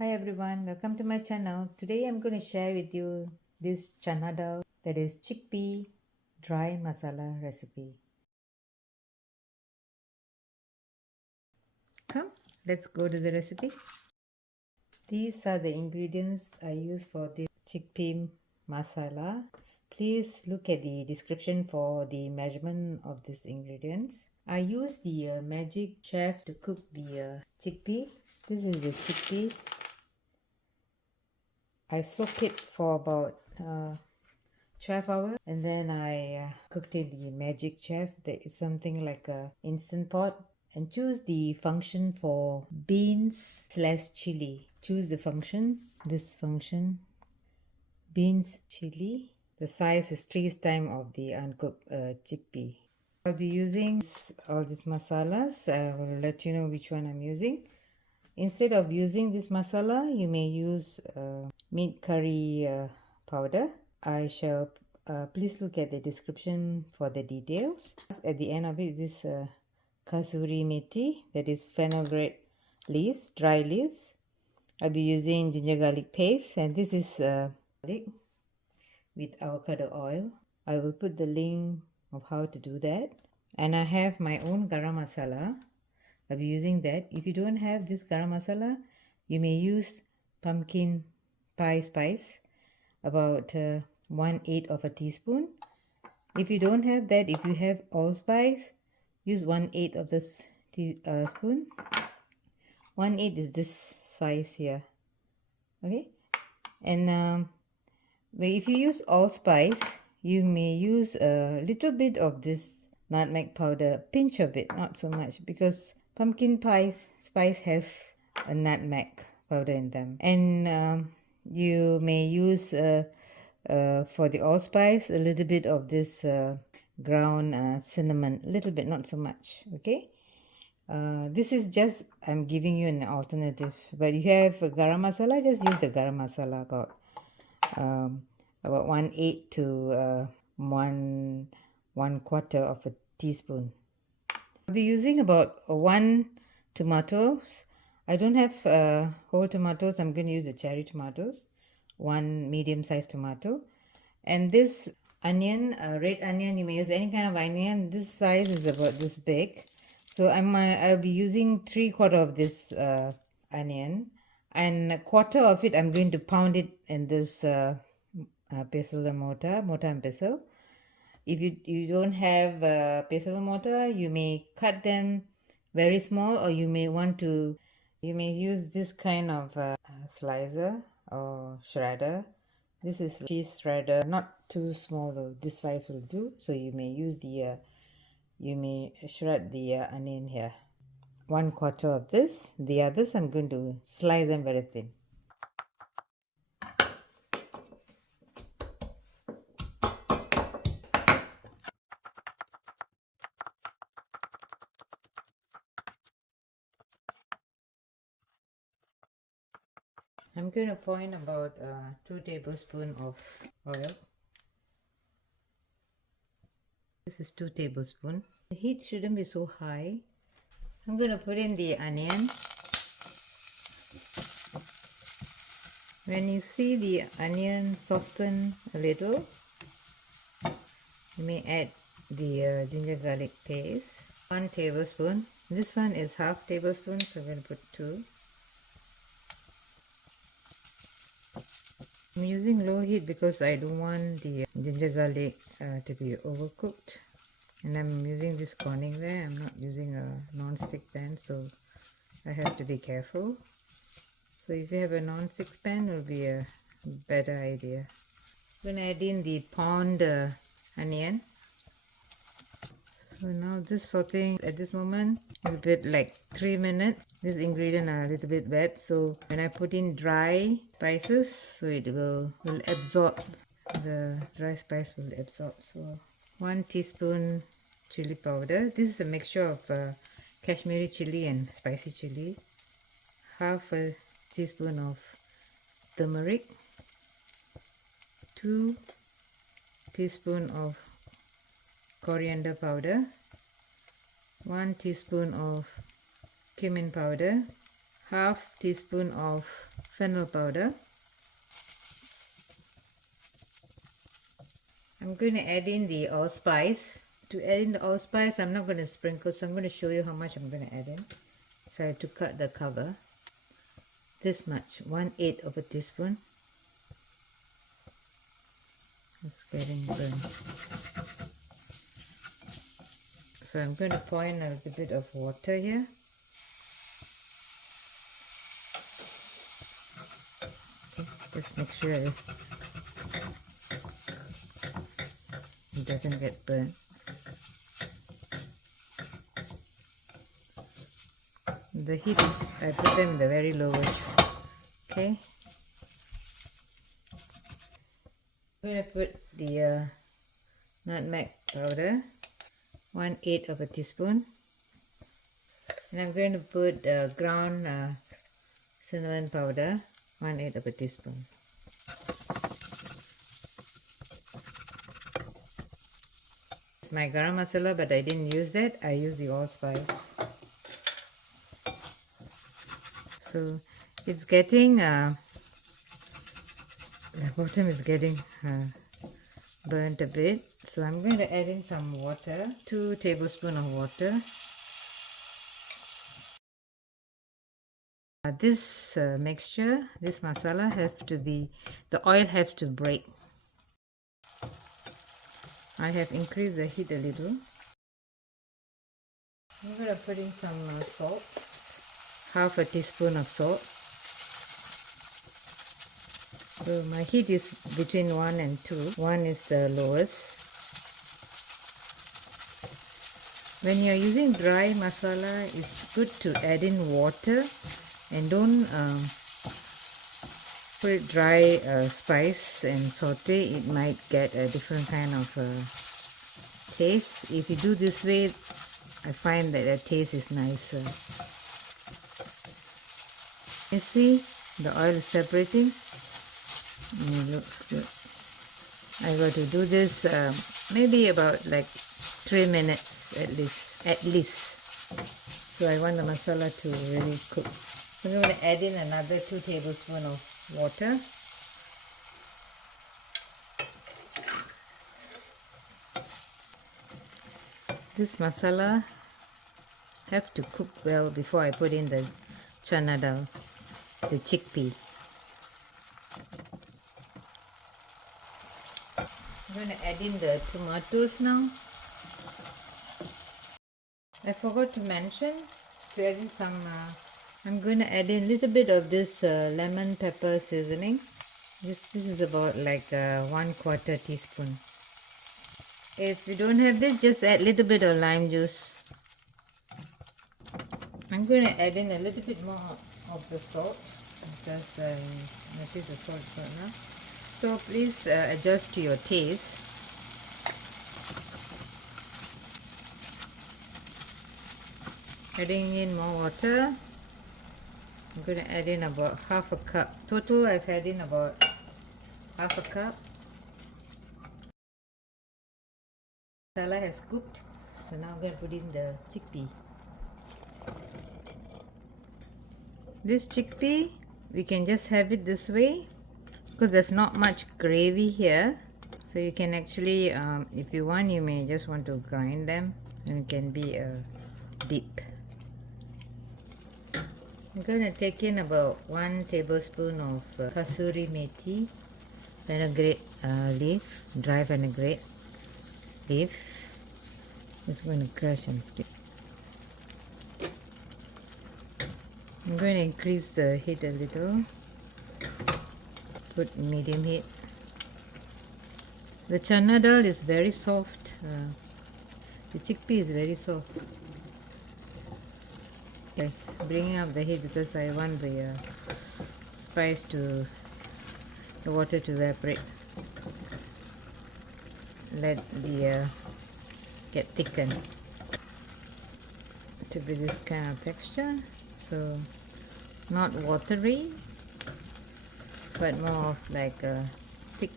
Hi everyone, welcome to my channel. Today I'm going to share with you this channa dal, that is chickpea dry masala recipe. Come, let's go to the recipe. These are the ingredients I use for this chickpea masala. Please look at the description for the measurement of these ingredients. I use the magic chef to cook the chickpea. This is the chickpea. I soak it for about 12 hours and then I cooked in the magic chef. That is something like a instant pot. And choose the function for beans / chili. Choose the function, this function, beans chili. The size is 3 times of the uncooked chickpea. I'll be using all these masalas. I will let you know which one I'm using. Instead of using this masala, you may use meat curry powder. I shall please look at the description for the details. At the end of it, this Kasoor Methi, that is fenugreek leaves, dry leaves. I'll be using ginger garlic paste, and this is garlic with avocado oil. I will put the link of how to do that. And I have my own garam masala. I'll be using that. If you don't have this garam masala, you may use pumpkin pie spice, about 1/8 of a teaspoon. If you don't have that, if you have allspice, use 1/8 of this spoon. 1/8 is this size here. Okay, and if you use allspice, you may use a little bit of this nutmeg powder, pinch of it, not so much, because pumpkin pie spice has a nutmeg powder in them. And you may use for the allspice a little bit of this ground cinnamon, a little bit, not so much. Okay, this is just, I'm giving you an alternative. But if you have garam masala, just use the garam masala, about 1/8 to 1/4 of a teaspoon. I'll be using about 1 tomato. I don't have whole tomatoes. I'm going to use the cherry tomatoes. 1 medium-sized tomato. And this onion, red onion, you may use any kind of onion. This size is about this big. So I'll be using 3/4 of this onion, and 1/4 of it I'm going to pound it in this pestle and mortar and pestle. If you don't have pestle and mortar, you may cut them very small, or you may use this kind of slicer or shredder. This is cheese shredder, not too small though. This size will do. So you may use you may shred the onion here. 1/4 of this. The others I'm going to slice them very thin. I'm going to pour in about 2 tablespoons of oil. This is 2 tablespoons. The heat shouldn't be so high. I'm going to put in the onion. When you see the onion soften a little, you may add the ginger garlic paste. 1 tablespoon. This one is half tablespoon, so I'm going to put 2. I'm using low heat because I don't want the ginger garlic to be overcooked. And I'm using this corning ware. I'm not using a non-stick pan, so I have to be careful. So if you have a non-stick pan, it will be a better idea. I'm going to add in the pound onion. So now this sauteing at this moment is a bit like 3 minutes. This ingredient are a little bit wet, so when I put in dry spices, so it will absorb. The dry spice will absorb. So 1 teaspoon chili powder. This is a mixture of Kashmiri chili and spicy chili. Half a teaspoon of turmeric. 2 teaspoon of coriander powder. 1 teaspoon of cumin powder. Half teaspoon of fennel powder. I'm going to add in the allspice. To add in the allspice, I'm not going to sprinkle, so I'm going to show you how much I'm going to add in. So I have to cut the cover. This much, 1/8 of a teaspoon. It's getting burned. So I'm going to pour in a little bit of water here. Okay, just make sure it doesn't get burnt. The heat is, I put them in the very lowest. Okay. I'm going to put the nutmeg powder, 1/8 of a teaspoon. And I'm going to put ground cinnamon powder, 1/8 of a teaspoon. It's my garam masala, but I didn't use that. I used the allspice. So it's getting, the bottom is getting burnt a bit. So I'm going to add in some water, 2 tablespoons of water. This mixture, this masala the oil has to break. I have increased the heat a little. I'm going to put in some salt, half a teaspoon of salt. So my heat is between 1 and 2. 1 is the lowest. When you are using dry masala, it's good to add in water and don't put dry spice and saute. It might get a different kind of taste. If you do this way, I find that the taste is nicer. You see, the oil is separating. It looks good. I got to do this maybe about like 3 minutes at least. So I want the masala to really cook. So I'm going to add in another 2 tablespoons of water. This masala have to cook well before I put in the channa dal, the chickpea. I'm going to add in the tomatoes now. I forgot to mention to add in some, I'm going to add in a little bit of this lemon pepper seasoning. This is about like 1/4 teaspoon. If you don't have this, just add a little bit of lime juice. I'm going to add in a little bit more of the salt because I notice the salt is not enough. So please adjust to your taste. Adding in more water. I'm going to add in about half a cup. Total, I've had in about half a cup. Masala has cooked. So now I'm going to put in the chickpea. This chickpea, we can just have it this way because there's not much gravy here. So you can actually, if you want, you may just want to grind them and it can be a dip. I'm going to take in about 1 tablespoon of Kasoor Methi, fenugreek leaf, dry fenugreek leaf. Just going to crush and flip. I'm going to increase the heat a little. Put medium heat. The channa dal is very soft. The chickpea is very soft. Okay, bringing up the heat because I want the spice to, the water to evaporate. Let the get thickened to be this kind of texture. So not watery, but more of like a thick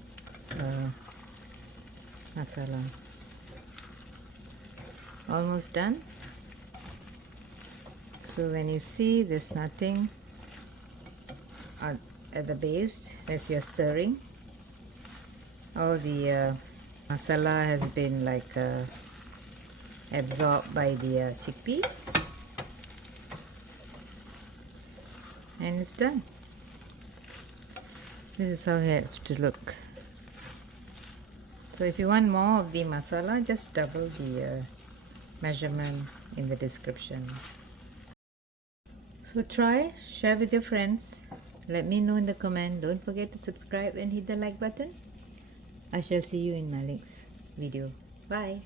masala. Almost done. So when you see there's nothing, at the base as you're stirring. All the masala has been like absorbed by the chickpea, and it's done. This is how it has to look. So if you want more of the masala, just double the measurement in the description. So try, share with your friends, let me know in the comment. Don't forget to subscribe and hit the like button. I shall see you in my next video. Bye.